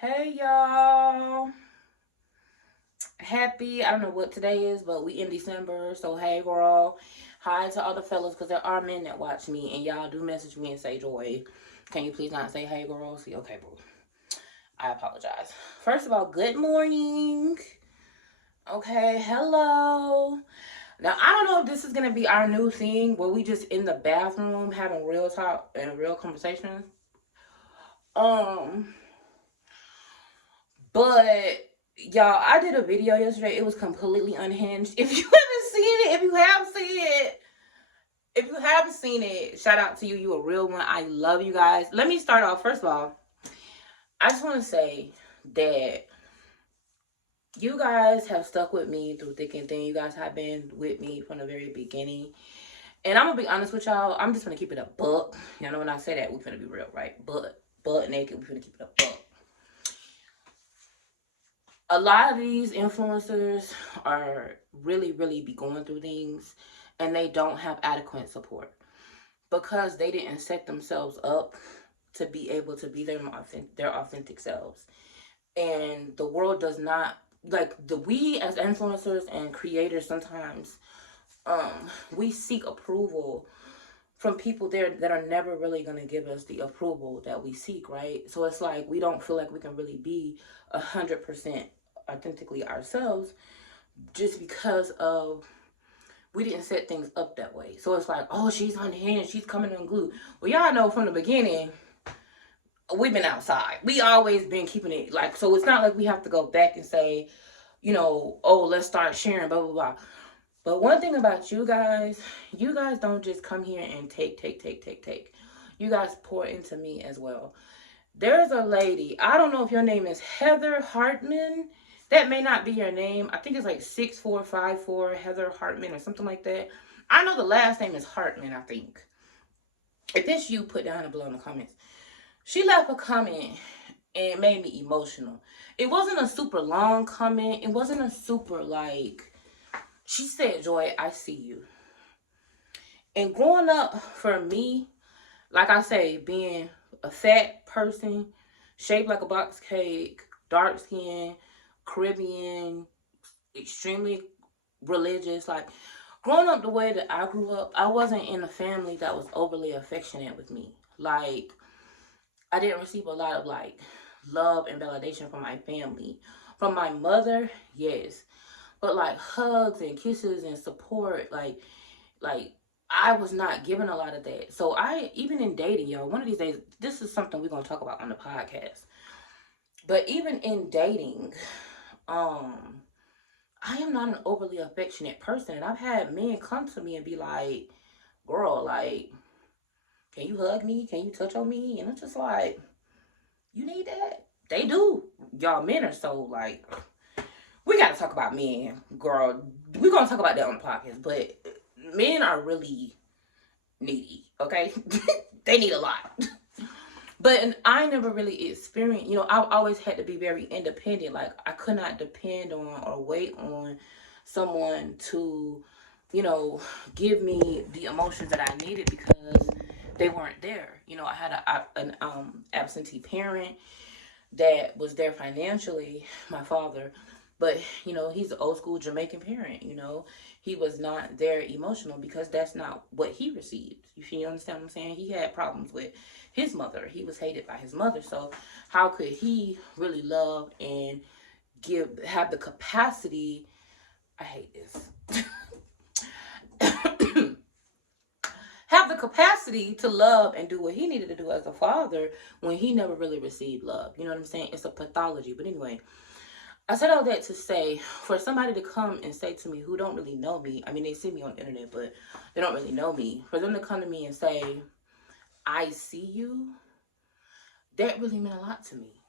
Hey y'all. I don't know what today is, but we in December. So hey girl. Hi to all the fellas because there are men that watch me and y'all do message me and say, Joy, can you please not say hey girl? See, okay, boo. I apologize. First of all, good morning. Okay, hello. Now I don't know if this is gonna be our new thing where we just in the bathroom having real talk and real conversations. Um, But y'all, I did a video yesterday. It was completely unhinged. If you haven't seen it, if you haven't seen it, shout out to you. You a real one. I love you guys. Let me start off. First of all, I just want to say that you guys have stuck with me through thick and thin. You guys have been with me from the very beginning. And I'm gonna be honest with y'all. I'm just gonna keep it a buck. You know when I say that, we're gonna be real, right? Butt naked. We're gonna keep it a buck. A lot of these influencers are really be going through things and they don't have adequate support because they didn't set themselves up to be able to be their authentic selves. And the world does not like the we as influencers and creators sometimes we seek approval from people there that are never really going to give us the approval that we seek, right? So it's like we don't feel like we can really be 100% authentically ourselves just because of we didn't set things up that way. So it's like, oh, she's unhinged, she's coming unglued. Well, y'all know from the beginning, we've been outside. We always been keeping it like, so it's not like we have to go back and say, oh, let's start sharing, blah, blah, blah. But one thing about you guys don't just come here and take. You guys pour into me as well. There's a lady, I don't know if your name is Heather Hartman. That may not be your name. I think it's like 6454 Heather Hartman or something like that. I know the last name is Hartman, I think. If it's you, put down below in the comments. She left a comment and it made me emotional. It wasn't a super long comment. It wasn't a super like, she said, Joy, I see you. And growing up for me, like I say, being a fat person, shaped like a box cake, dark skin, Caribbean, extremely religious, like growing up the way that I grew up, I wasn't in a family that was overly affectionate with me. Like, I didn't receive a lot of like love and validation from my family. From my mother, yes. But like hugs and kisses and support, like I was not given a lot of that. So I even in dating, y'all, one of these days, this is something we're gonna talk about on the podcast. But even in dating, I am not an overly affectionate person. And I've had men come to me and be like, girl, like, can you hug me? Can you touch on me? And I'm just like, you need that? They do. Y'all men are so like, we gotta talk about men, girl. We're gonna talk about that on the podcast. But men are really needy, okay? They need a lot. But I never really experienced, I always had to be very independent. Like, I could not depend on or wait on someone to, you know, give me the emotions that I needed because they weren't there. I had an absentee parent that was there financially, my father, but he's an old school Jamaican parent. He was not there emotional because that's not what he received. You understand what I'm saying? He had problems with his mother. He was hated by his mother. So how could he really love and have the capacity? I hate this. Have the capacity to love and do what he needed to do as a father when he never really received love. You know what I'm saying? It's a pathology. But anyway, I said all that to say, for somebody to come and say to me who don't really know me, I mean, they see me on the internet, but they don't really know me, for them to come to me and say, I see you, that really meant a lot to me.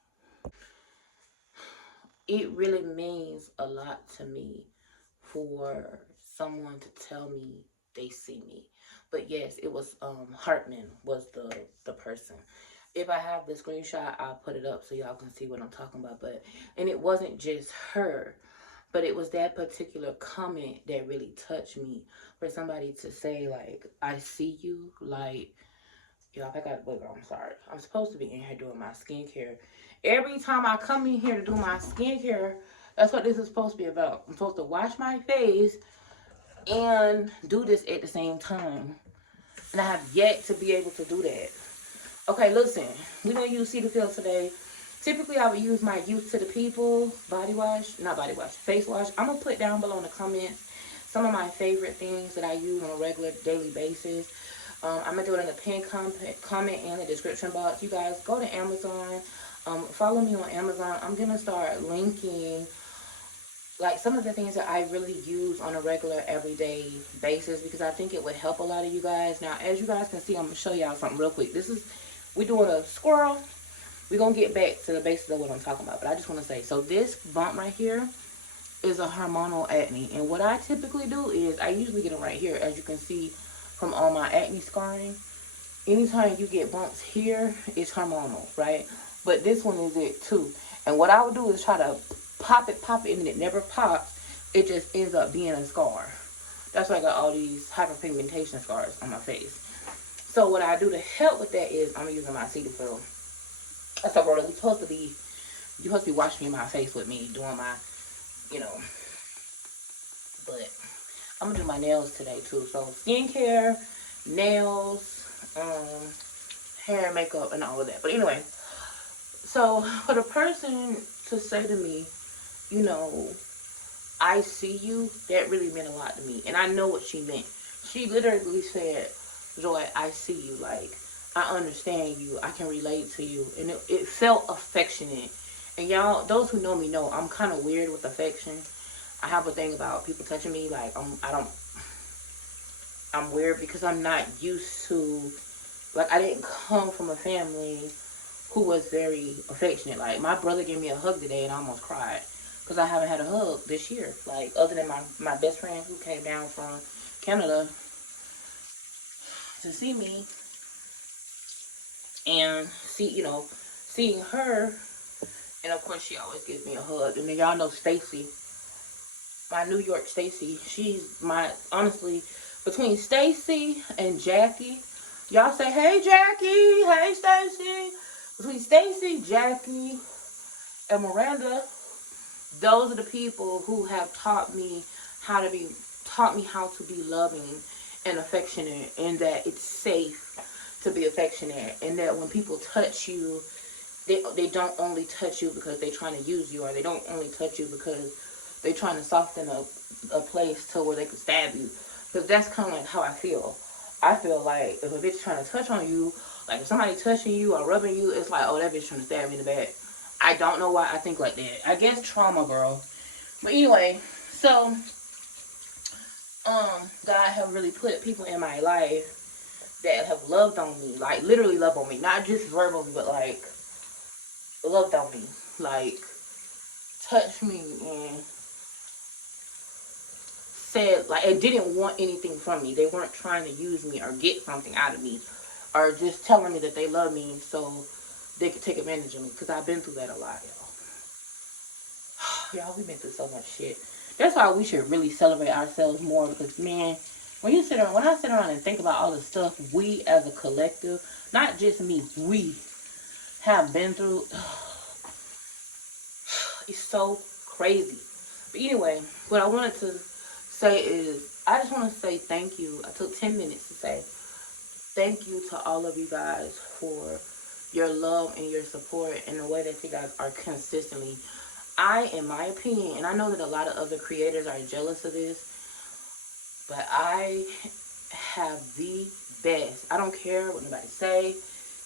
It really means a lot to me for someone to tell me they see me. But yes, it was Hartman was the person. If I have the screenshot, I'll put it up so y'all can see what I'm talking about. And it wasn't just her, but it was that particular comment that really touched me. For somebody to say, like, I see you, like, Y'all, I got, wait, I'm sorry. I'm supposed to be in here doing my skincare. Every time I come in here to do my skincare, that's what this is supposed to be about. I'm supposed to wash my face and do this at the same time. And I have yet to be able to do that. Okay, listen. We're going to use Cetaphil today. Typically, I would use my Youth to the People body wash. Not body wash, face wash. I'm going to put down below in the comments some of my favorite things that I use on a regular daily basis. I'm going to do it in the pinned comment and the description box. You guys, go to Amazon. Follow me on Amazon. I'm going to start linking like some of the things that I really use on a regular everyday basis, because I think it would help a lot of you guys. Now, as you guys can see, I'm going to show y'all something real quick. We're doing a squirrel. We're going to get back to the basis of what I'm talking about. But I just want to say, so this bump right here is a hormonal acne. And what I typically do is, I usually get them right here, as you can see from all my acne scarring. Anytime you get bumps here, it's hormonal, right? But this one is it too. And what I would do is try to pop it, and it never pops. It just ends up being a scar. That's why I got all these hyperpigmentation scars on my face. So what I do to help with that is I'm using my Cetaphil. That's a brother. You're supposed to be washing in my face with me, doing my, you know. But I'm gonna do my nails today too. So skincare, nails, hair and makeup and all of that. But anyway, so for the person to say to me, you know, I see you, that really meant a lot to me. And I know what she meant. She literally said, Joy, I see you. Like, I understand you. I can relate to you. And it felt affectionate. And y'all, those who know me know I'm kind of weird with affection. I have a thing about people touching me. Like, I'm weird because I'm not used to, like, I didn't come from a family who was very affectionate. Like, my brother gave me a hug today and I almost cried. Because I haven't had a hug this year. Like, other than my best friend who came down from Canada to see me. And seeing her. And of course, she always gives me a hug. And then y'all know Stacy. My New York Stacy. She's honestly, between Stacy and Jackie. Y'all say, hey, Jackie. Hey, Stacy. Between Stacy, Jackie, and Miranda, those are the people who have taught me how to be loving and affectionate, and that it's safe to be affectionate, and that when people touch you, they don't only touch you because they're trying to use you, or they don't only touch you because they're trying to soften a place to where they can stab you. Because that's kind of like how I feel. I feel like if a bitch trying to touch on you, like if somebody touching you or rubbing you, it's like, oh, that bitch trying to stab me in the back. I don't know why I think like that. I guess trauma, girl. But anyway, so God have really put people in my life that have loved on me, like literally loved on me, not just verbally, but like loved on me, like touched me and said, like, and didn't want anything from me. They weren't trying to use me or get something out of me, or just telling me that they love me so they could take advantage of me. Because I've been through that a lot, y'all. Y'all, we've been through so much shit. That's why we should really celebrate ourselves more. Because, man, when I sit around and think about all the stuff we as a collective, not just me, we have been through, it's so crazy. But anyway, what I wanted to say is, I just want to say thank you. I took 10 minutes to say thank you to all of you guys for your love and your support and the way that you guys are consistently. In my opinion, and I know that a lot of other creators are jealous of this, but I have the best. I don't care what nobody say.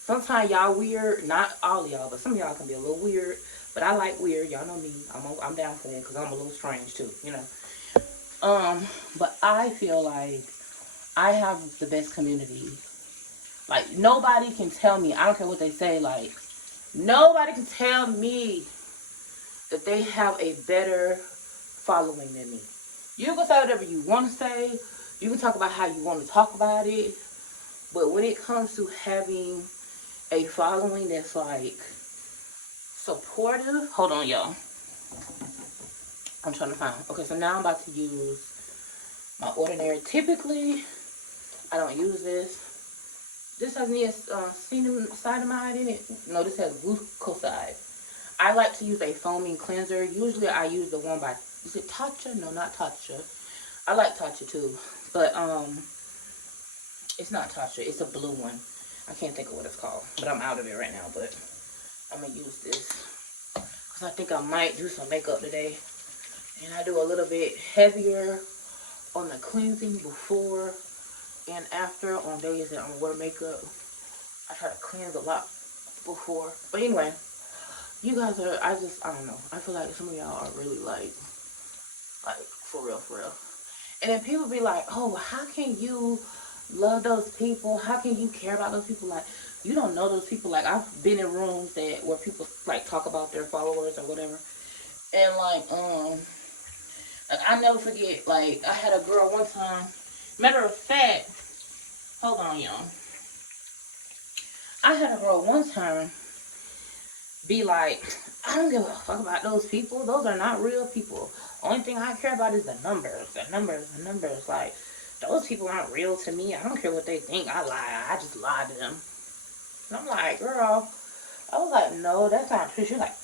Sometimes y'all weird, not all of y'all, but some of y'all can be a little weird. But I like weird. Y'all know me. I'm down for that because I'm a little strange too, you know. But I feel like I have the best community. Like, nobody can tell me, I don't care what they say, like, nobody can tell me that they have a better following than me. You can say whatever you want to say. You can talk about how you want to talk about it. But when it comes to having a following that's, like, supportive. Hold on, y'all. I'm trying to find. Okay, so now I'm about to use my ordinary. Typically, I don't use this. This has niacinamide in it. No, this has glucoside. I like to use a foaming cleanser. Usually I use the one by, is it Tatcha? No, not Tatcha. I like Tatcha too. But it's not Tatcha. It's a blue one. I can't think of what it's called. But I'm out of it right now. But I'm going to use this. Because I think I might do some makeup today. And I do a little bit heavier on the cleansing before and after on days that I'm going to wear makeup. I try to cleanse a lot before. But anyway, you guys are, I don't know. I feel like some of y'all are really like for real, for real. And then people be like, oh, how can you love those people? How can you care about those people? Like, you don't know those people. Like, I've been in rooms where people like talk about their followers or whatever. And like, I never forget, like, I had a girl one time. Matter of fact, hold on, y'all. I had a girl one time be like, I don't give a fuck about those people. Those are not real people. Only thing I care about is the numbers. The numbers, the numbers. Like, those people aren't real to me. I don't care what they think. I lie. I just lie to them. And I'm like, girl. I was like, no, that's not true. She's like,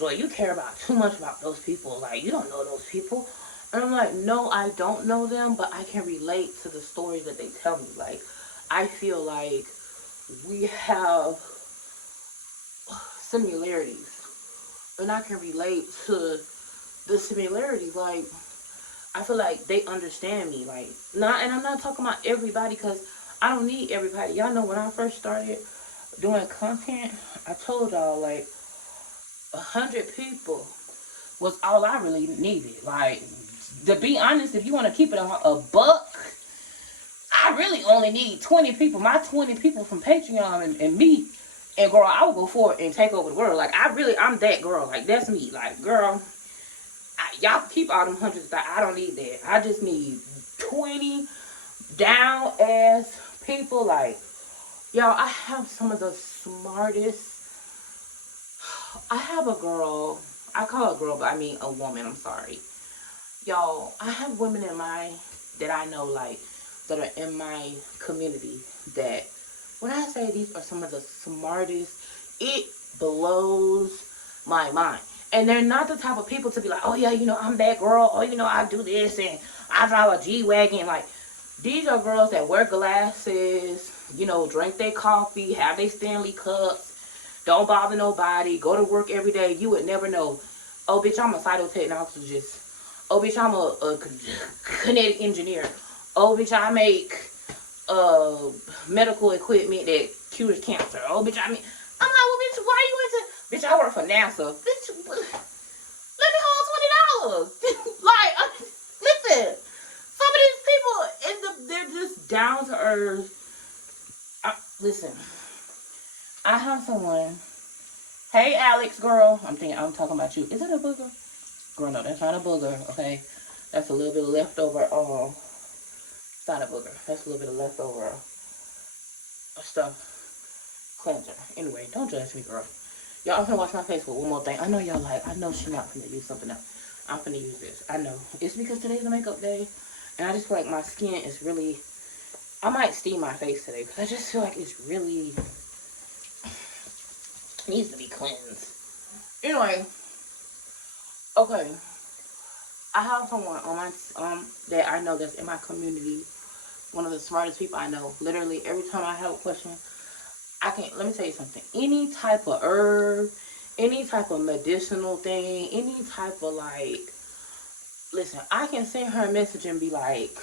Joy, you care about too much about those people. Like, you don't know those people. And I'm like, no, I don't know them, but I can relate to the stories that they tell me. Like, I feel like we have similarities. And I can relate to the similarities. Like, I feel like they understand me. Like, not, and I'm not talking about everybody, because I don't need everybody. Y'all know when I first started doing content, I told y'all, like, 100 people was all I really needed. Like, to be honest, if you want to keep it a buck, I really only need 20 people. My 20 people from Patreon and me. And girl, I will go forward and take over the world. Like, I'm that girl. Like, that's me. Like, girl, y'all keep all them hundreds. I don't need that. I just need 20 down-ass people. Like, y'all, I have some of the smartest. I have a girl. I call her a girl, but I mean a woman. I'm sorry. Y'all, I have women that I know, like, that are in my community that, when I say these are some of the smartest, it blows my mind. And they're not the type of people to be like, oh yeah, you know, I'm that girl. Oh, you know, I do this and I drive a G-Wagon. Like, these are girls that wear glasses, you know, drink their coffee, have their Stanley cups, don't bother nobody, go to work every day. You would never know. Oh, bitch, I'm a cytotechnologist. Oh, bitch, I'm a kinetic engineer. Oh, bitch, I make medical equipment that cures cancer. Oh, bitch, I'm like, well, bitch, why are you into? Bitch, I work for NASA. Bitch, let me hold $20. Like, listen, some of these people, they're just down to earth. Listen, I have someone. Hey, Alex, girl. I'm talking about you. Is that a booger? Girl, no, that's not a booger. Okay, that's a little bit of leftover. It's not a booger. That's a little bit of leftover stuff. Cleanser. Anyway, don't judge me, girl. Y'all, I'm gonna wash my face with one more thing. I know y'all like, I know she's not gonna use something else. I'm gonna use this. I know. It's because today's a makeup day. And I just feel like my skin is really, I might steam my face today. Because I just feel like it's really, needs to be cleansed. Anyway. Okay. I have someone on my, that I know that's in my community. One of the smartest people I know. Literally, every time I have a question, let me tell you something. Any type of herb, any type of medicinal thing, any type of like, listen, I can send her a message and be like,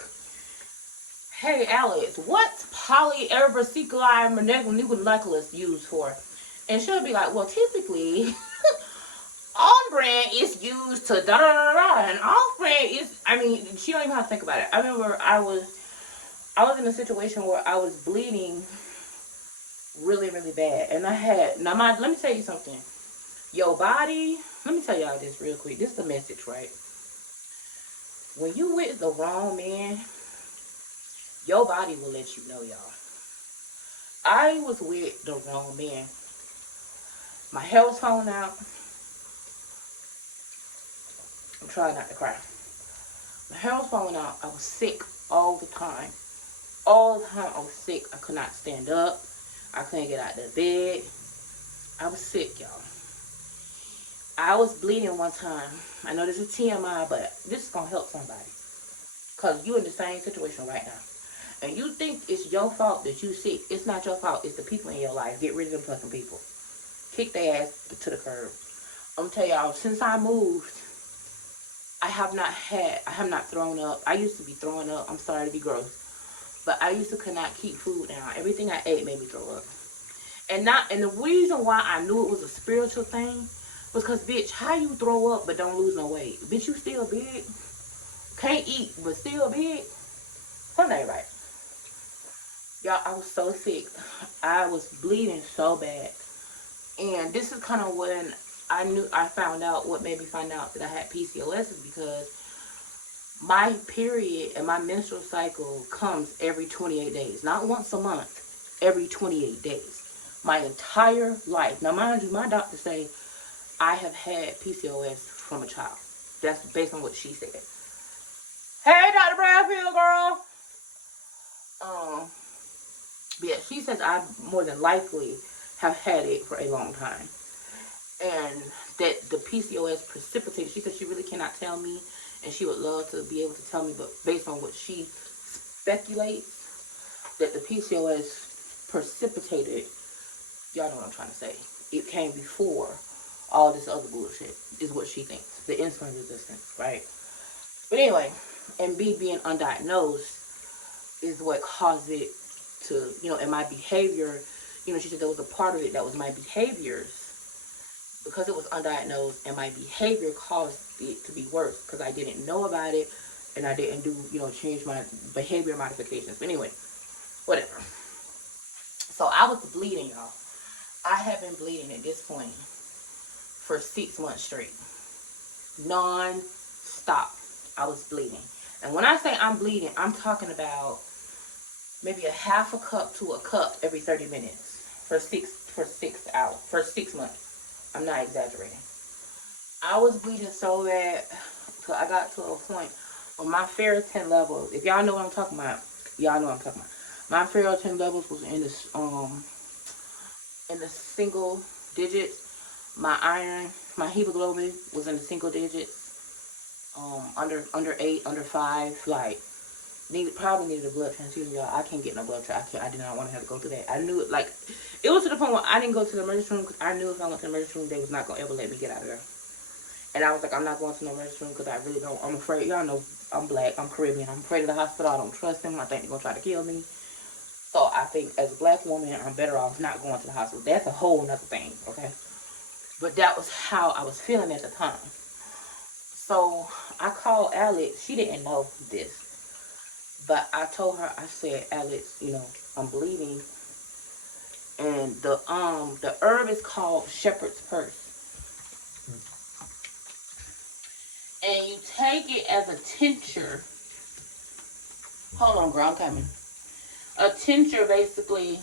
hey, Alex, what's polyherbicide mononucleus used for? And she'll be like, well, typically, on brand is used to da da da da, and off brand is, I mean, she don't even have to think about it. I remember I was in a situation where I was bleeding really, really bad. And I had, let me tell you something. Your body, let me tell y'all this real quick. This is the message, right? When you with the wrong man, your body will let you know, y'all. I was with the wrong man. My hair was falling out. I'm trying not to cry. My hair was falling out. I was sick all the time. All the time I was sick. I could not stand up. I couldn't get out of bed. I was sick, y'all. I was bleeding one time. I know this is TMI, but this is going to help somebody. Because you're in the same situation right now. And you think it's your fault that you sick. It's not your fault. It's the people in your life. Get rid of them fucking people. Kick their ass to the curb. I'm going to tell y'all, since I moved, I have not thrown up. I used to be throwing up. I'm sorry to be gross. But I used to could not keep food down. Everything I ate made me throw up. And the reason why I knew it was a spiritual thing was because, bitch, how you throw up but don't lose no weight? Bitch, you still big. Can't eat but still big. Something ain't right. Y'all, I was so sick. I was bleeding so bad. And this is kind of when I found out, what made me find out that I had PCOS is because my period and my menstrual cycle comes every 28 days. Not once a month, every 28 days. My entire life. Now, mind you, my doctor say I have had PCOS from a child. That's based on what she said. Hey, Dr. Bradfield, girl. But yeah, she says I more than likely have had it for a long time. And that the PCOS precipitated, she said she really cannot tell me, and she would love to be able to tell me, but based on what she speculates, that the PCOS precipitated, y'all know what I'm trying to say. It came before all this other bullshit, is what she thinks. The insulin resistance, right? But anyway, and B, being undiagnosed is what caused it to, and my behavior, she said there was a part of it that was my behaviors. Because it was undiagnosed, and my behavior caused it to be worse because I didn't know about it, and I didn't do, change my behavior modifications. But anyway, whatever. So I was bleeding, y'all. I have been bleeding at this point for 6 months straight. Non-stop. I was bleeding. And when I say I'm bleeding, I'm talking about maybe a half a cup to a cup every 30 minutes for 6 hours, for 6 months. I'm not exaggerating. I was bleeding so bad, so I got to a point where my ferritin levels, if y'all know what I'm talking about, y'all know what I'm talking about. My ferritin levels was in the single digits. My iron, my hemoglobin was in the single digits. Under 8, under 5, like probably needed a blood transfusion, y'all. I can't get no blood transfusion. I did not want to have to go through that. I knew it, like, it was to the point where I didn't go to the emergency room because I knew if I went to the emergency room, they was not going to ever let me get out of there. And I was like, I'm not going to no emergency room because I really don't, I'm afraid, y'all know, I'm black, I'm Caribbean, I'm afraid of the hospital, I don't trust them, I think they're going to try to kill me. So I think as a black woman, I'm better off not going to the hospital. That's a whole nother thing, okay? But that was how I was feeling at the time. So I called Alex. She didn't know this. But I told her, I said, Alex, I'm bleeding. And the herb is called shepherd's purse. And you take it as a tincture. Hold on, girl, I'm coming. A tincture basically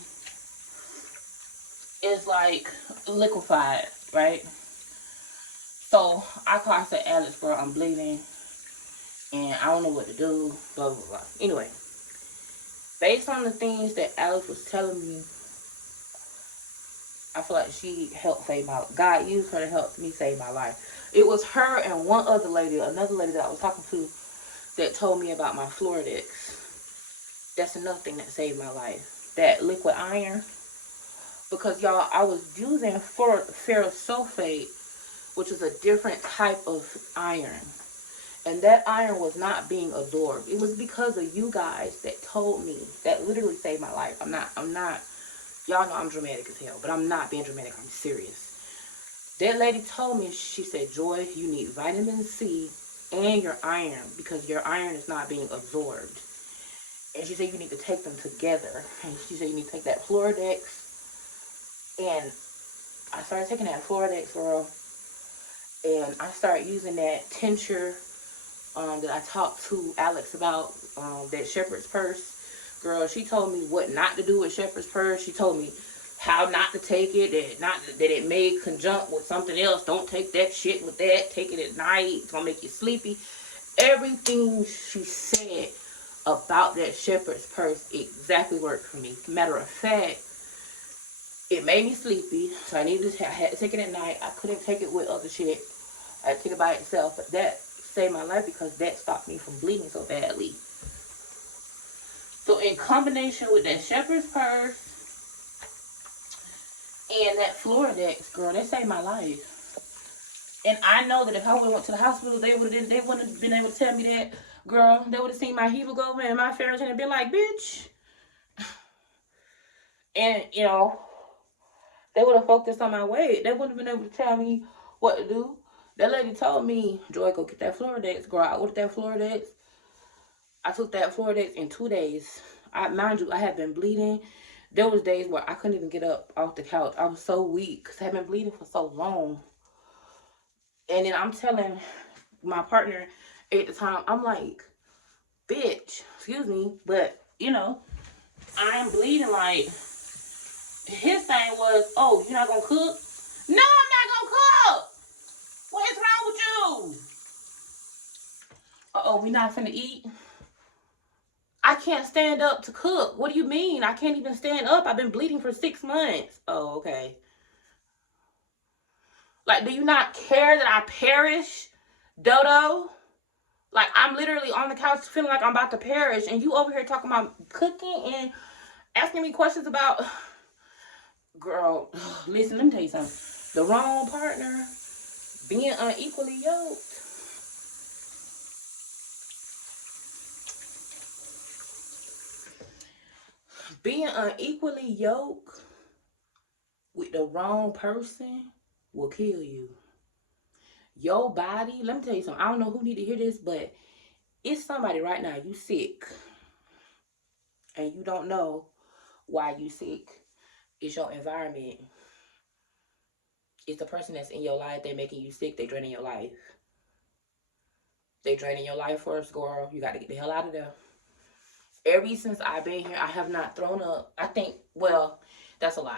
is like liquefied, right? So I said, Alex, girl, I'm bleeding. And I don't know what to do, blah, blah, blah. Anyway, based on the things that Alex was telling me, I feel like she helped save my life. God used her to help me save my life. It was her and one other lady, another lady that I was talking to, that told me about my Floradex. That's another thing that saved my life. That liquid iron. Because, y'all, I was using ferrous sulfate, which is a different type of iron. And that iron was not being absorbed. It was because of you guys that told me, that literally saved my life. I'm not, y'all know I'm dramatic as hell, but I'm not being dramatic, I'm serious. That lady told me, she said, Joy, you need vitamin C and your iron because your iron is not being absorbed. And she said you need to take them together. And she said you need to take that Floradex. And I started taking that Floradex, girl. And I started using that tincture that I talked to Alex about, that shepherd's purse. Girl, she told me what not to do with shepherd's purse. She told me how not to take it, that it may conjunct with something else. Don't take that shit with that. Take it at night. It's going to make you sleepy. Everything she said about that shepherd's purse exactly worked for me. Matter of fact, It made me sleepy, so I needed to, I had to take it at night. I couldn't take it with other shit. I had to take it by itself, but that saved my life because that stopped me from bleeding so badly. So in combination with that shepherd's purse and that Floradex, girl, that saved my life. And I know that if I would have went to the hospital, they wouldn't have been able to tell me that, girl. They would have seen my hemoglobin and my ferritin and been like, bitch. And, you know, they would have focused on my weight. They wouldn't have been able to tell me what to do. That lady told me, Joy, go get that Floradex. Girl, I ordered that Floradex. I took that Floradex in 2 days. Mind you, I had been bleeding. There was days where I couldn't even get up off the couch. I was so weak because I had been bleeding for so long. And then I'm telling my partner at the time, I'm like, bitch, excuse me, but, you know, I'm bleeding like, his thing was, oh, you're not going to cook? No, I'm not going to cook. What is wrong with you? Uh-oh, we not finna eat? I can't stand up to cook. What do you mean? I can't even stand up. I've been bleeding for 6 months. Oh, okay. Like, do you not care that I perish, Dodo? Like, I'm literally on the couch feeling like I'm about to perish, and you over here talking about cooking and asking me questions about... Girl, listen, let me tell you something. The wrong partner, being unequally yoked. Being unequally yoked with the wrong person will kill you. Your body, let me tell you something. I don't know who need to hear this, but it's somebody right now, you sick. And you don't know why you sick. It's your environment. It's the person that's in your life. They're making you sick. They draining your life. They draining your life first, girl. You got to get the hell out of there. Ever since I've been here, I have not thrown up. I think, well, that's a lie.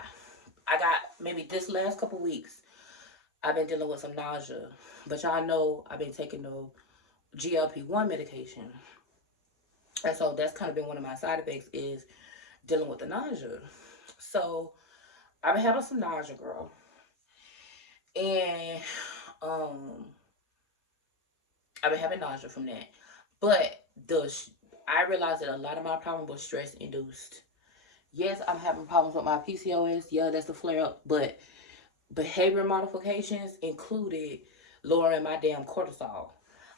I got maybe this last couple weeks, I've been dealing with some nausea. But y'all know I've been taking the GLP-1 medication. And so that's kind of been one of my side effects is dealing with the nausea. So I've been having some nausea, girl. And I've been having nausea from that. But I realized that a lot of my problem was stress induced. Yes, I'm having problems with my PCOS. Yeah, that's the flare up. But behavior modifications included lowering my damn cortisol.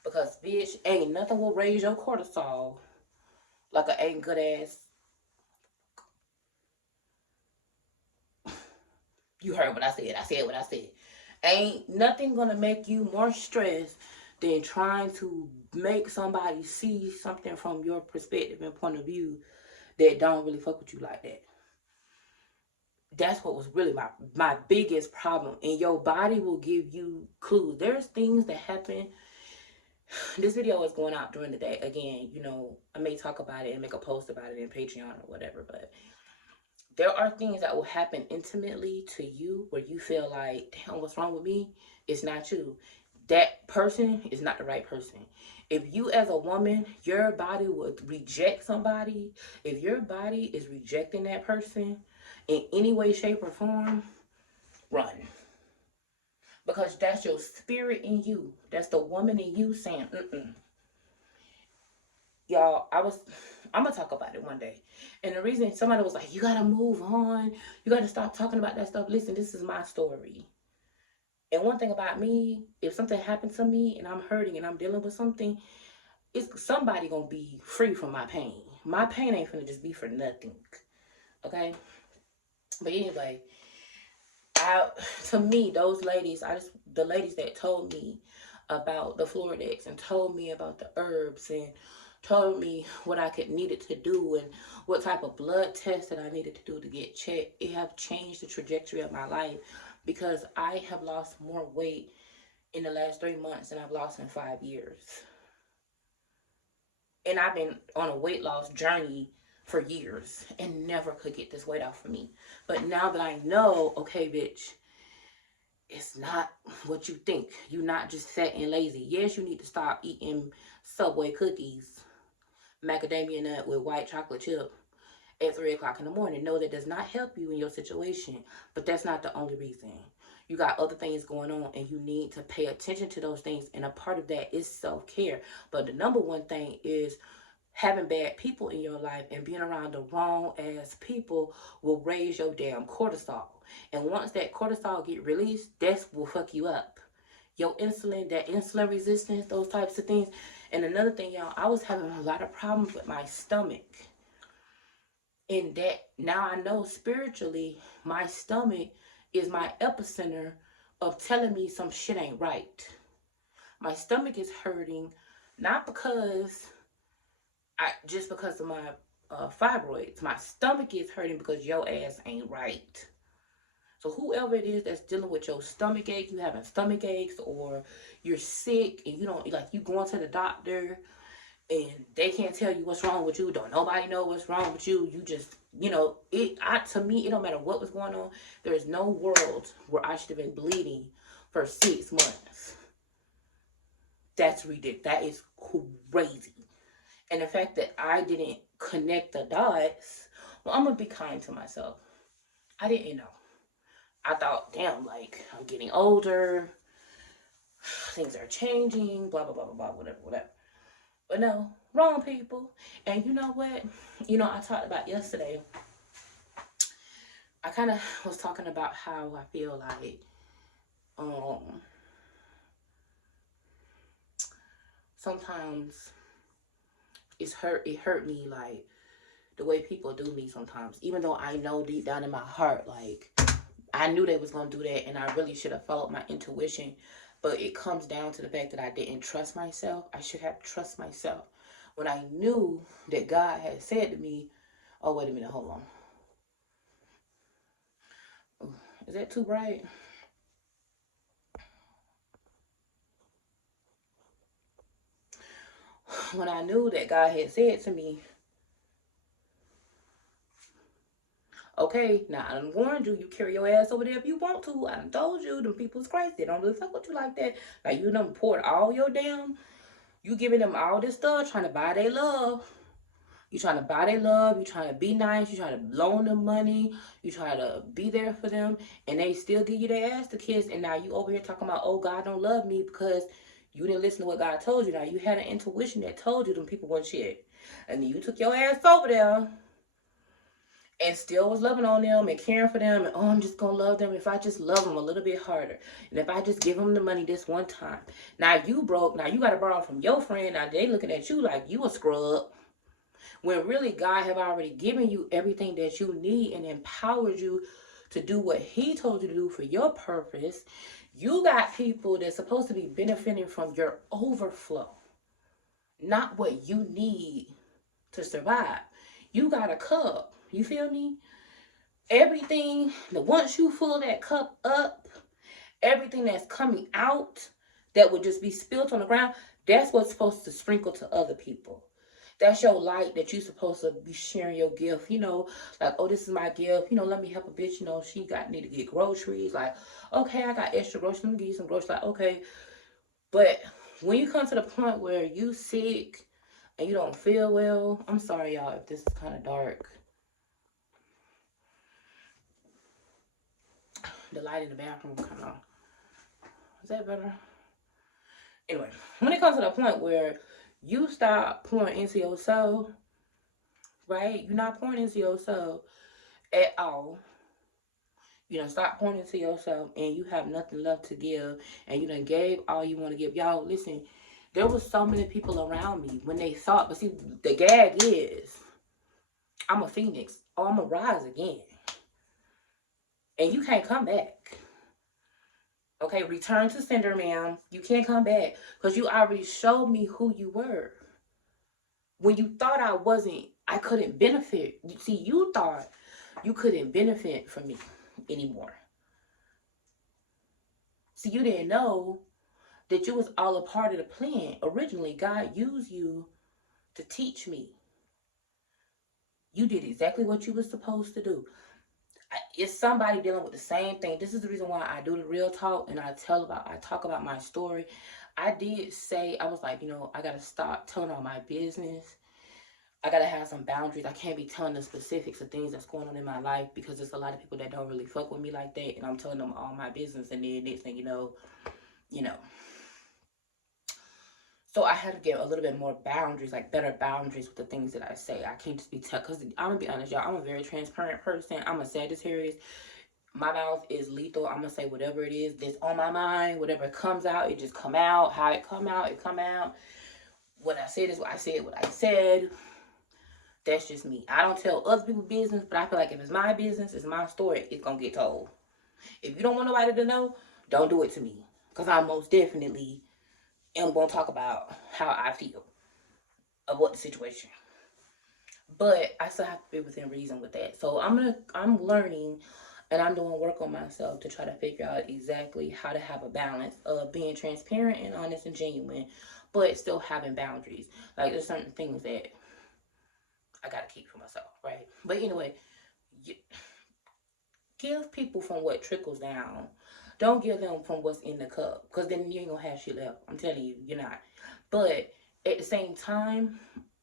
Because, bitch, ain't nothing will raise your cortisol like an ain't good ass. You heard what I said. I said what I said. Ain't nothing gonna make you more stressed than trying to make somebody see something from your perspective and point of view that don't really fuck with you like that. That's what was really my biggest problem. And your body will give you clues. There's things that happen. This video is going out during the day. Again, you know, I may talk about it and make a post about it in Patreon or whatever, but there are things that will happen intimately to you where you feel like, damn, what's wrong with me? It's not you. That person is not the right person. If you as a woman, your body would reject somebody, if your body is rejecting that person in any way, shape, or form, run. Because that's your spirit in you. That's the woman in you saying, Y'all, I'm going to talk about it one day. And the reason somebody was like, you got to move on. You got to stop talking about that stuff. Listen, this is my story. And one thing about me, if something happened to me and I'm hurting and I'm dealing with something, it's somebody going to be free from my pain. My pain ain't finna just be for nothing. Okay? But anyway, to me, those ladies, the ladies that told me about the Floradex and told me about the herbs and told me what I needed to do and what type of blood test that I needed to do to get checked, it have changed the trajectory of my life because I have lost more weight in the last 3 months than I've lost in 5 years. And I've been on a weight loss journey for years and never could get this weight off of me. But now that I know, okay, bitch, it's not what you think. You're not just fat and lazy. Yes, you need to stop eating Subway cookies, macadamia nut with white chocolate chip, at 3 o'clock in the morning. No, that does not help you in your situation, but that's not the only reason. You got other things going on and you need to pay attention to those things. And a part of that is self-care. But the number one thing is having bad people in your life, and being around the wrong ass people will raise your damn cortisol. And once that cortisol get released, that's will fuck you up. Your insulin, that insulin resistance, those types of things. And another thing, y'all, I was having a lot of problems with my stomach. In that, now I know spiritually, my stomach is my epicenter of telling me some shit ain't right. My stomach is hurting, not because just because of my fibroids. My stomach is hurting because your ass ain't right. So whoever it is that's dealing with your stomach ache, you having stomach aches, or you're sick and you don't, like, you going to the doctor and they can't tell you what's wrong with you. Don't nobody know what's wrong with you. You just, to me, it don't matter what was going on. There is no world where I should have been bleeding for 6 months. That's ridiculous. That is crazy. And the fact that I didn't connect the dots, well, I'm going to be kind to myself. I didn't know. I thought, damn, like, I'm getting older. Things are changing, blah, blah, blah, blah, blah, whatever. But no, wrong people. And you know what? I talked about yesterday. I kind of was talking about how I feel like, sometimes it hurt me, like, the way people do me sometimes. Even though I know deep down in my heart, like, I knew they was going to do that, and I really should have followed my intuition. But it comes down to the fact that I didn't trust myself. I should have trusted myself. When I knew that God had said to me, oh, wait a minute, hold on. Is that too bright? When I knew that God had said to me, okay, now I done warned you, you carry your ass over there if you want to. I done told you, them people's crazy. They don't really fuck with you like that. Like, you done poured all your damn, you giving them all this stuff, trying to buy their love. You trying to buy their love. You trying to be nice. You trying to loan them money. You trying to be there for them. And they still give you their ass to kiss. And now you over here talking about, oh, God don't love me because you didn't listen to what God told you. Now, you had an intuition that told you them people weren't shit. And then you took your ass over there and still was loving on them and caring for them. And, oh, I'm just going to love them if I just love them a little bit harder. And if I just give them the money this one time. Now, you broke. Now, you got to borrow from your friend. Now, they looking at you like you a scrub. When really God have already given you everything that you need and empowered you to do what he told you to do for your purpose. You got people that's supposed to be benefiting from your overflow, not what you need to survive. You got a cup. You feel me? Everything, once you fill that cup up, everything that's coming out that would just be spilled on the ground, that's what's supposed to sprinkle to other people. That's your light that you're supposed to be sharing your gift. Like, oh, this is my gift. Let me help a bitch. She need to get groceries. Like, okay, I got extra groceries. Let me give you some groceries. Like, okay. But when you come to the point where you sick and you don't feel well, I'm sorry, y'all, if this is kind of dark. The light in the bathroom kind of. Is that better? Anyway, when it comes to the point where you stop pouring into yourself, right? You're not pouring into yourself at all. You done stop pouring into yourself and you have nothing left to give, and you done gave all you want to give. Y'all, listen, there was so many people around me when they thought, but see, the gag is, I'm a phoenix. Oh, I'm going to rise again. And you can't come back. Okay, return to sender, ma'am. You can't come back because you already showed me who you were. When you thought I couldn't benefit. See, you thought you couldn't benefit from me anymore. See, you didn't know that you was all a part of the plan. Originally, God used you to teach me. You did exactly what you were supposed to do. It's somebody dealing with the same thing. This is the reason why I do the real talk and I talk about my story. I did say, I was like, I got to stop telling all my business. I gotta have some boundaries. I can't be telling the specifics of things that's going on in my life because there's a lot of people that don't really fuck with me like that, and I'm telling them all my business, and then next thing you know. So I had to get a little bit more boundaries, like better boundaries with the things that I say. I can't just be because I'm gonna be honest, y'all. I'm a very transparent person. I'm a Sagittarius. My mouth is lethal. I'm gonna say whatever it is that's on my mind. Whatever comes out, it just come out. How it come out, it come out. What I said is what I said. What I said. That's just me. I don't tell other people's business, but I feel like if it's my business, it's my story, it's gonna get told. If you don't want nobody to know, don't do it to me, because I most definitely am gonna talk about how I feel of what the situation. But I still have to be within reason with that. So I'm learning, and I'm doing work on myself to try to figure out exactly how to have a balance of being transparent and honest and genuine, but still having boundaries. Like there's certain things that I gotta keep for myself, right? But anyway, give people from what trickles down. Don't give them from what's in the cup, because then you ain't gonna have shit left. I'm telling you, you're not. But at the same time,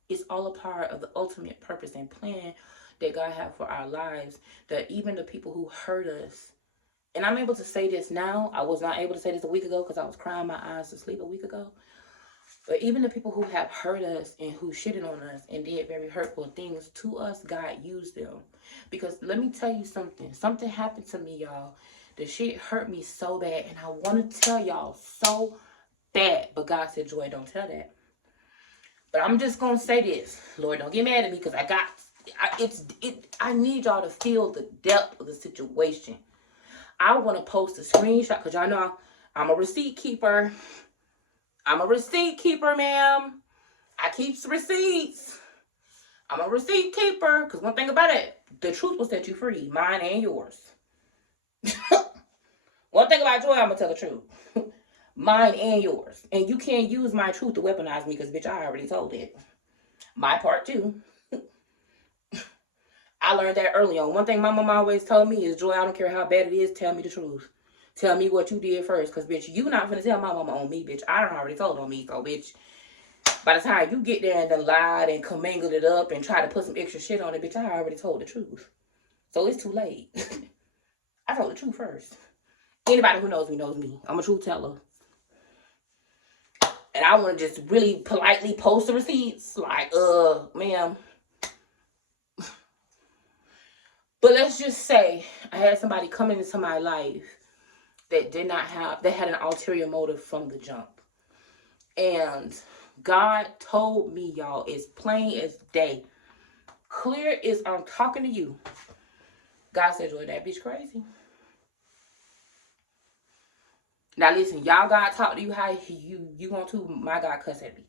it's all a part of the ultimate purpose and plan that God has for our lives. That even the people who hurt us, and I'm able to say this now. I was not able to say this a week ago because I was crying my eyes to sleep a week ago. But even the people who have hurt us and who shitted on us and did very hurtful things to us, God used them. Because let me tell you something. Something happened to me, y'all. The shit hurt me so bad. And I want to tell y'all so bad. But God said, Joy, don't tell that. But I'm just going to say this. Lord, don't get mad at me because I need y'all to feel the depth of the situation. I want to post a screenshot because y'all know I'm a receipt keeper. I'm a receipt keeper, ma'am. I keep receipts. I'm a receipt keeper. Because one thing about it, the truth will set you free. Mine and yours. One thing about Joy, I'm going to tell the truth. Mine and yours. And you can't use my truth to weaponize me because, bitch, I already told it. My part, too. I learned that early on. One thing my mama always told me is, Joy, I don't care how bad it is, tell me the truth. Tell me what you did first. Because, bitch, you not finna tell my mama on me, bitch. I done already told on me. So, bitch, by the time you get there and done lied and commingled it up and try to put some extra shit on it, bitch, I already told the truth. So, it's too late. I told the truth first. Anybody who knows me knows me. I'm a truth teller. And I want to just really politely post the receipts. Like, ma'am. But let's just say I had somebody come into my life that had an ulterior motive from the jump. And God told me, y'all, as plain as day, clear as I'm talking to you. God said, Joy, that bitch crazy. Now listen, y'all, God talk to you how you want to. My God cuss at me.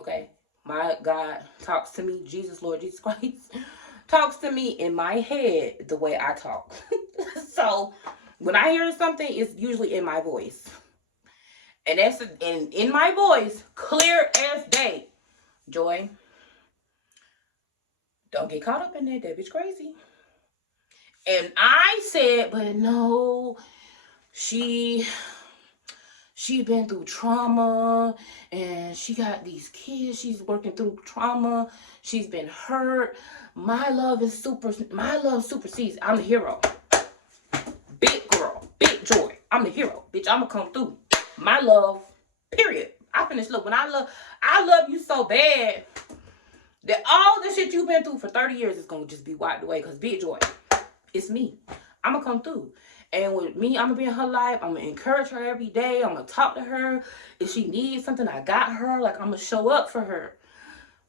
Okay? My God talks to me, Jesus, Lord Jesus Christ, talks to me in my head the way I talk. So when I hear something, it's usually in my voice. And that's in my voice, clear as day. Joy, don't get caught up in that. That bitch crazy. And I said, but no, she been through trauma and she got these kids. She's working through trauma. She's been hurt. My love supersedes. I'm the hero. Big girl, big Joy. I'm the hero. Bitch, I'm gonna come through. My love, period. I finished. Look, when I love you so bad that all the shit you've been through for 30 years is gonna just be wiped away. Because big Joy, it's me. I'm gonna come through. And with me, I'm gonna be in her life. I'm gonna encourage her every day. I'm gonna talk to her. If she needs something, I got her. Like, I'm gonna show up for her.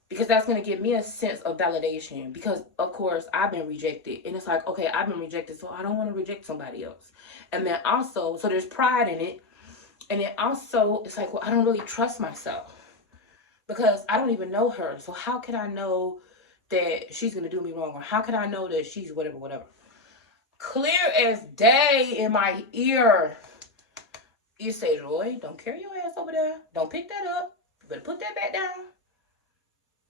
Because that's gonna give me a sense of validation. Because, of course, I've been rejected. And it's like, okay, I've been rejected, so I don't want to reject somebody else. And then also, so there's pride in it. And then also, it's like, well, I don't really trust myself. Because I don't even know her. So how can I know that she's gonna do me wrong? Or how can I know that she's whatever? Clear as day in my ear. You say, Joy, don't carry your ass over there. Don't pick that up. You better put that back down.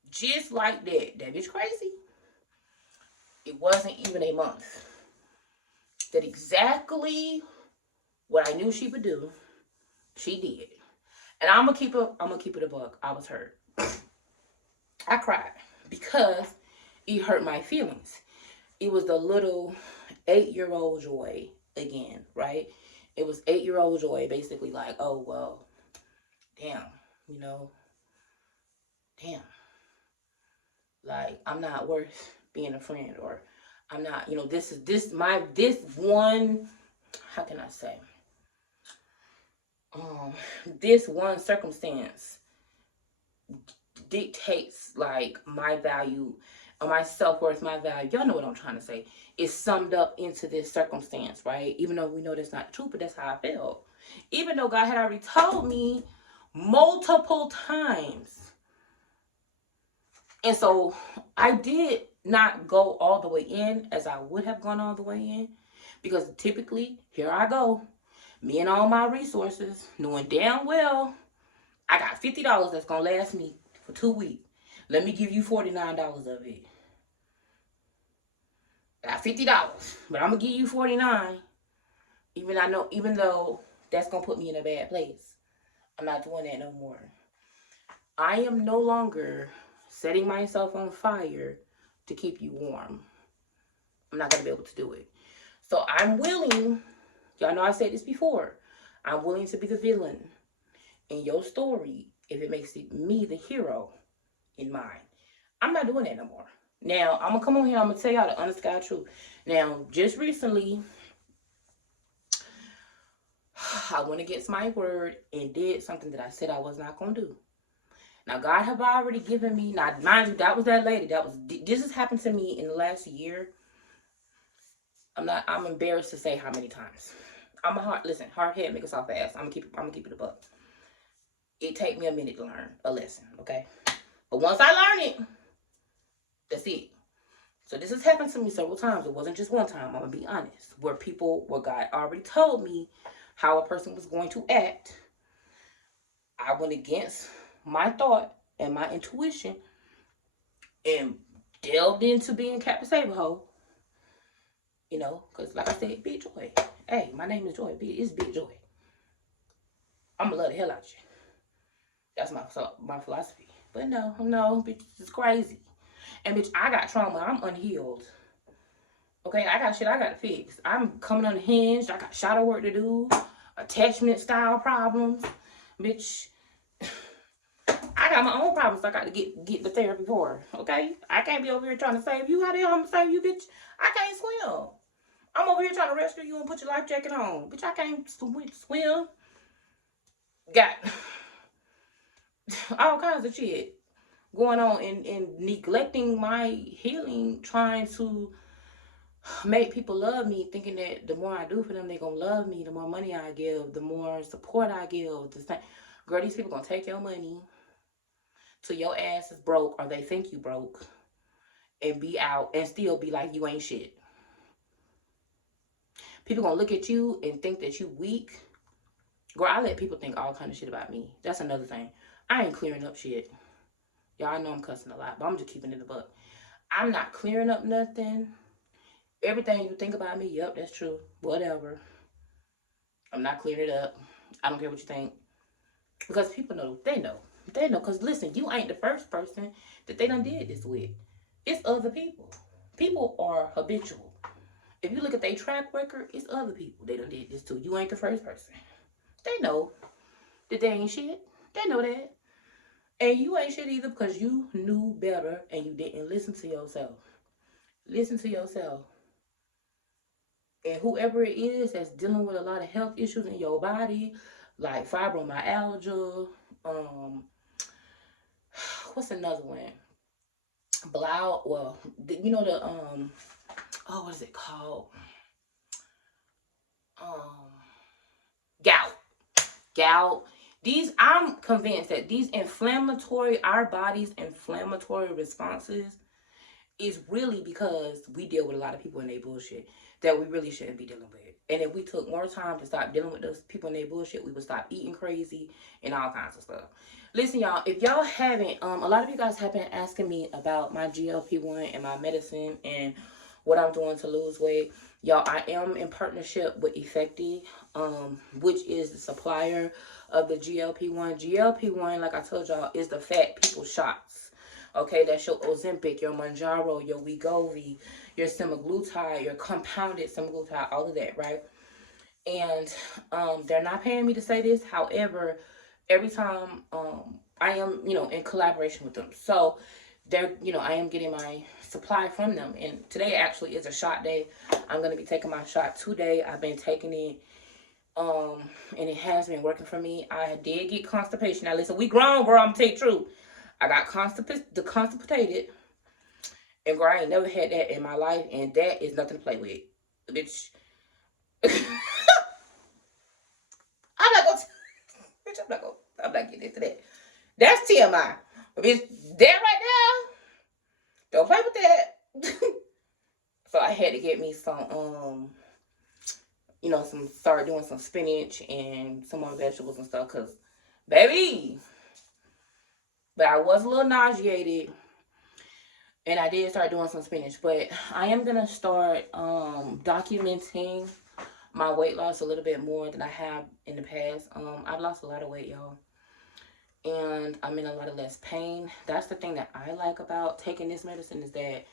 Just like that. That bitch crazy. It wasn't even a month. That exactly what I knew she would do, she did. And I'm gonna keep it a buck. I was hurt. I cried. because it hurt my feelings. It was the little 8-year-old Joy again, right? It was 8-year-old Joy basically like, oh, well, damn, you know, damn, like, I'm not worth being a friend, or I'm not, you know, this one, how can I say, this one circumstance dictates like my value or my self-worth, my value. Y'all know what I'm trying to say. It's summed up into this circumstance, right? Even though we know that's not true, but that's how I felt. Even though God had already told me multiple times. And so I did not go all the way in as I would have gone all the way in, because typically, here I go, me and all my resources, knowing damn well I got $50 that's going to last me for 2 weeks. Let me give you $49 of it. I got $50, but I'm going to give you $49. Even though that's going to put me in a bad place. I'm not doing that no more. I am no longer setting myself on fire to keep you warm. I'm not going to be able to do it. So I'm willing, y'all know I said this before, I'm willing to be the villain in your story if it makes me the hero in mine. I'm not doing that no more. Now, I'm going to come on here, I'm going to tell y'all the honest God truth. Now, just recently, I went against my word and did something that I said I was not going to do. Now, God have already given me, now, mind you, that was that lady. This has happened to me in the last year. I'm embarrassed to say how many times. Hard head make us all fast. I'm gonna keep it a buck. It take me a minute to learn a lesson, okay? But once I learn it, that's it. So this has happened to me several times. It wasn't just one time, I'm gonna be honest. Where God already told me how a person was going to act. I went against my thought and my intuition and delved into being Captain Saberho. You know, because like I said, Big Joy. Hey, my name is Joy. It's Big Joy. I'm gonna love the hell out of you. That's my philosophy. But no, bitch, it's crazy. And bitch, I got trauma. I'm unhealed. Okay, I got shit I gotta fix. I'm coming unhinged. I got shadow work to do. Attachment style problems. Bitch, I got my own problems I got to get the therapy for. Okay? I can't be over here trying to save you. How the hell I'm gonna save you, bitch? I can't swim. I'm over here trying to rescue you and put your life jacket on. Bitch, I can't swim. Got all kinds of shit going on and neglecting my healing, trying to make people love me, thinking that the more I do for them, they're going to love me. The more money I give, the more support I give. Girl, these people going to take your money till your ass is broke or they think you broke and be out and still be like you ain't shit. People going to look at you and think that you weak. Girl, I let people think all kind of shit about me. That's another thing. I ain't clearing up shit. Y'all know I'm cussing a lot, but I'm just keeping it in the book. I'm not clearing up nothing. Everything you think about me, yep, that's true. Whatever. I'm not clearing it up. I don't care what you think. Because people know. They know. Because listen, you ain't the first person that they done did this with. It's other people. People are habitual. If you look at their track record, it's other people they done did this to. You ain't the first person. They know that they ain't shit. They know that. And you ain't shit either because you knew better and you didn't listen to yourself. Listen to yourself. And whoever it is that's dealing with a lot of health issues in your body, like fibromyalgia, what's another one? You know what is it called? Gout. I'm convinced that our body's inflammatory responses is really because we deal with a lot of people in their bullshit that we really shouldn't be dealing with. And if we took more time to stop dealing with those people in their bullshit, we would stop eating crazy and all kinds of stuff. Listen, y'all, if y'all haven't, a lot of you guys have been asking me about my GLP-1 and my medicine and what I'm doing to lose weight. Y'all, I am in partnership with Effecti, which is the supplier of the GLP-1. GLP-1, like I told y'all, is the fat people shots. Okay, that's your Ozempic, your Mounjaro, your Wegovy, your semaglutide, your compounded semaglutide, all of that, right? And they're not paying me to say this. However, every time I am, in collaboration with them. So they're, I am getting my supply from them. And today actually is a shot day. I'm going to be taking my shot today. I've been taking it, and it has been working for me. I did get constipation. Now listen, we grown, bro. I'm going to tell you the truth. I got constipated. And girl, I ain't never had that in my life. And that is nothing to play with. Bitch. I'm not gonna, bitch, I'm not getting into that. That's TMI. But bitch, that right now, don't play with that. So I had to get me some, start doing some spinach and some more vegetables and stuff, cause, baby. But I was a little nauseated, and I did start doing some spinach. But I am gonna start documenting my weight loss a little bit more than I have in the past. I've lost a lot of weight, y'all. And I'm in a lot of less pain. That's the thing that I like about taking this medicine, is that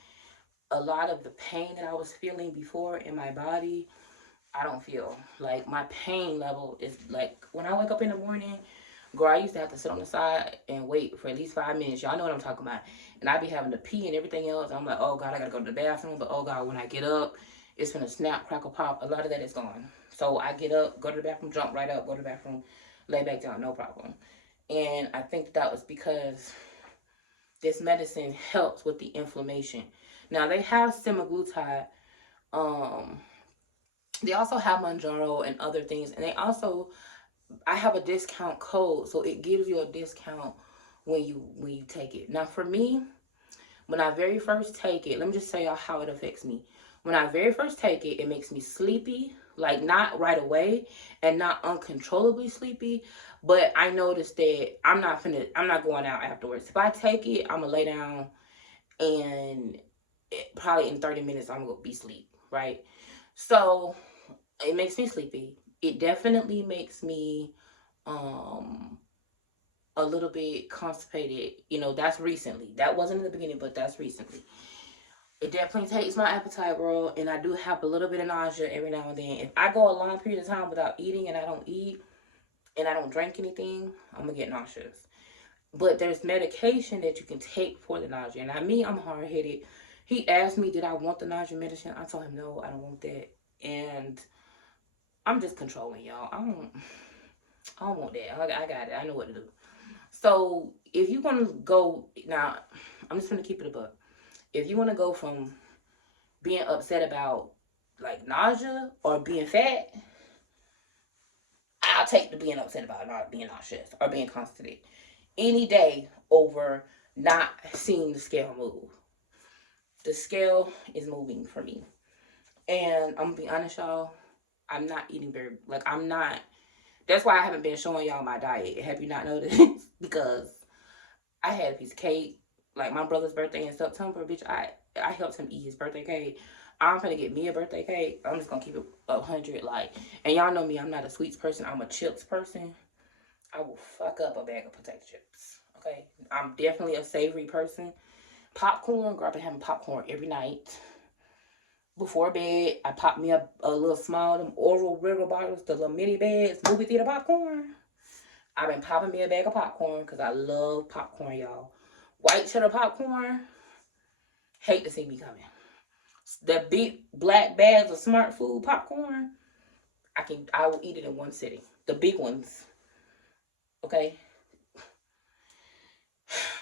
a lot of the pain that I was feeling before in my body, I don't feel. Like, my pain level is like, when I wake up in the morning, girl, I used to have to sit on the side and wait for at least 5 minutes. Y'all know what I'm talking about. And I be having to pee and everything else. I'm like, oh God, I gotta go to the bathroom. But oh God, when I get up, it's gonna snap, crackle, pop. A lot of that is gone. So I get up, go to the bathroom, jump right up, go to the bathroom, lay back down, no problem. And I think that was because this medicine helps with the inflammation. Now they have semaglutide. Um, they also have Mounjaro and other things, and I have a discount code, so it gives you a discount when you take it. Now for me, when I very first take it, let me just tell y'all how it affects me. When I very first take it, it makes me sleepy, like not right away and not uncontrollably sleepy, but I noticed that I'm not going out afterwards. If I take it, I'm gonna lay down, and probably in 30 minutes I'm gonna be asleep, right? So it makes me sleepy. It definitely makes me um a little bit constipated. That's recently. That wasn't in the beginning, but that's recently. It definitely takes my appetite, bro, and I do have a little bit of nausea every now and then. If I go a long period of time without eating, and I don't eat and I don't drink anything, I'm gonna get nauseous. But there's medication that you can take for the nausea. And I'm hard headed. He asked me, did I want the nausea medicine? I told him no, I don't want that. And I'm just controlling, y'all. I don't want that. I got it. I know what to do. So if you want to go now, I'm just gonna keep it a buck. If you want to go from being upset about like nausea or being fat, I'll take the being upset about not being nauseous or being constipated any day over not seeing the scale move. The scale is moving for me. And I'm gonna be honest, y'all, I'm not eating I'm not. That's why I haven't been showing y'all my diet. Have you not noticed? Because I had a piece of cake, like my brother's birthday in September, bitch. I helped him eat his birthday cake. I'm gonna get me a birthday cake. I'm just gonna keep it 100, and y'all know me. I'm not a sweets person. I'm a chips person. I will fuck up a bag of potato chips. Okay, I'm definitely a savory person. Popcorn, girl, I've been having popcorn every night. Before bed, I pop me a little small, them Oral River bottles, the little mini bags, movie theater popcorn. I've been popping me a bag of popcorn because I love popcorn, y'all. White cheddar popcorn, hate to see me coming. The big black bags of Smart Food popcorn, I will eat it in one sitting. The big ones, okay?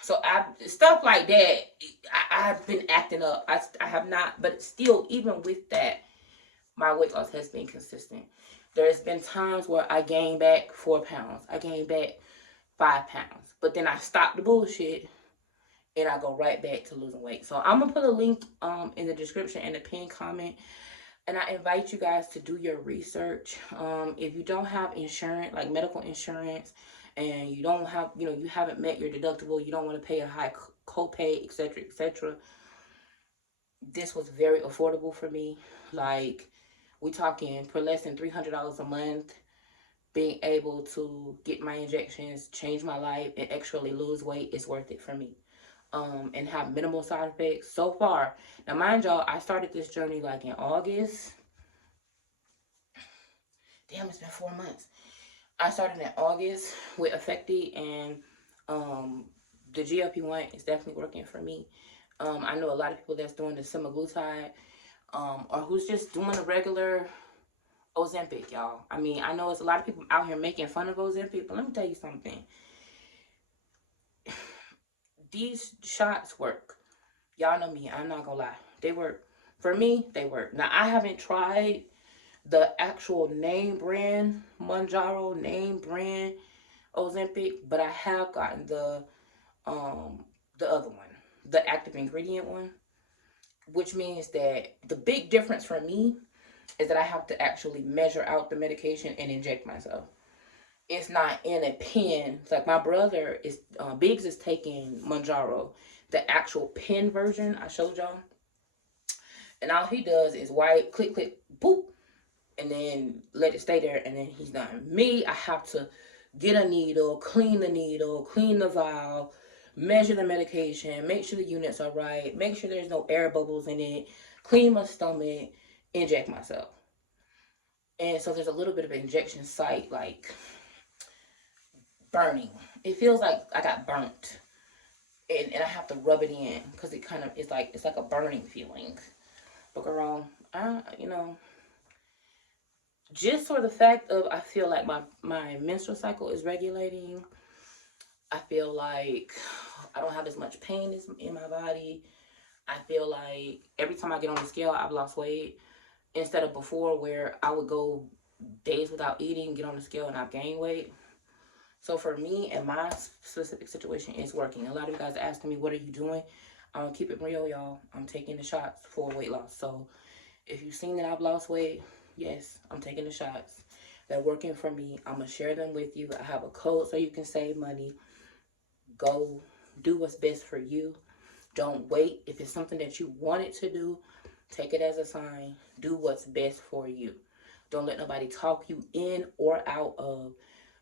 So stuff like that, I've been acting up. I have not, but still, even with that, my weight loss has been consistent. There's been times where I gained back 4 pounds. I gained back 5 pounds. But then I stop the bullshit and I go right back to losing weight. So I'm going to put a link in the description and the pinned comment. And I invite you guys to do your research. If you don't have insurance, like medical insurance, and you don't have, you haven't met your deductible, you don't want to pay a high copay, etc., etc., this was very affordable for me. Like, we talking for less than $300 a month, being able to get my injections, change my life, and actually lose weight is worth it for me. and have minimal side effects so far. Now, mind y'all, I started this journey like in August. Damn, it's been 4 months. I started in August with Effecti, and the GLP-1 is definitely working for me. I know a lot of people that's doing the semaglutide, or who's just doing a regular Ozempic, y'all. I mean, I know it's a lot of people out here making fun of Ozempic, but let me tell you something. These shots work. Y'all know me. I'm not gonna lie. They work. For me, they work. Now, I haven't tried the actual name brand Mounjaro, name brand Ozempic, but I have gotten the other one, the active ingredient one, which means that the big difference for me is that I have to actually measure out the medication and inject myself. It's not in a pen. It's like my brother is Biggs is taking Mounjaro, the actual pen version I showed y'all, and all he does is wipe, click, click, boop, and then let it stay there, and then he's done. Me, I have to get a needle, clean the vial, measure the medication, make sure the units are right, make sure there's no air bubbles in it, clean my stomach, inject myself. And so there's a little bit of an injection site, like burning. It feels like I got burnt. And I have to rub it in because it's like a burning feeling. But girl, just for the fact of I feel like my menstrual cycle is regulating. I feel like I don't have as much pain in my body. I feel like every time I get on the scale, I've lost weight. Instead of before where I would go days without eating, get on the scale, and I've gained weight. So for me and my specific situation, it's working. A lot of you guys are asking me, what are you doing? I'm gonna keep it real, y'all. I'm taking the shots for weight loss. So if you've seen that I've lost weight, yes, I'm taking the shots. They're working for me. I'm gonna share them with you. I have a code so you can save money. Go do what's best for you. Don't wait. If it's something that you wanted to do, take it as a sign. Do what's best for you. Don't let nobody talk you in or out of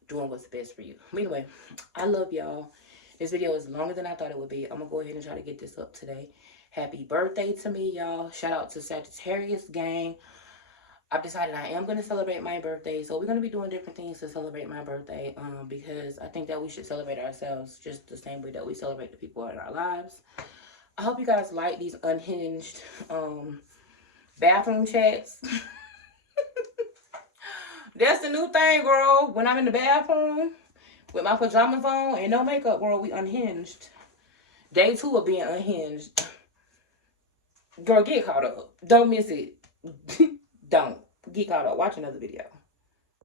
doing what's best for you. Anyway, I love y'all. This video is longer than I thought it would be. I'm gonna go ahead and try to get this up today. Happy birthday to me, y'all. Shout out to Sagittarius gang. I've decided I am going to celebrate my birthday. So we're going to be doing different things to celebrate my birthday. Because I think that we should celebrate ourselves just the same way that we celebrate the people in our lives. I hope you guys like these unhinged bathroom chats. That's the new thing, girl. When I'm in the bathroom with my pajamas on and no makeup, girl, we unhinged. Day 2 of being unhinged. Girl, get caught up. Don't miss it. Don't. Get caught up. Watch another video.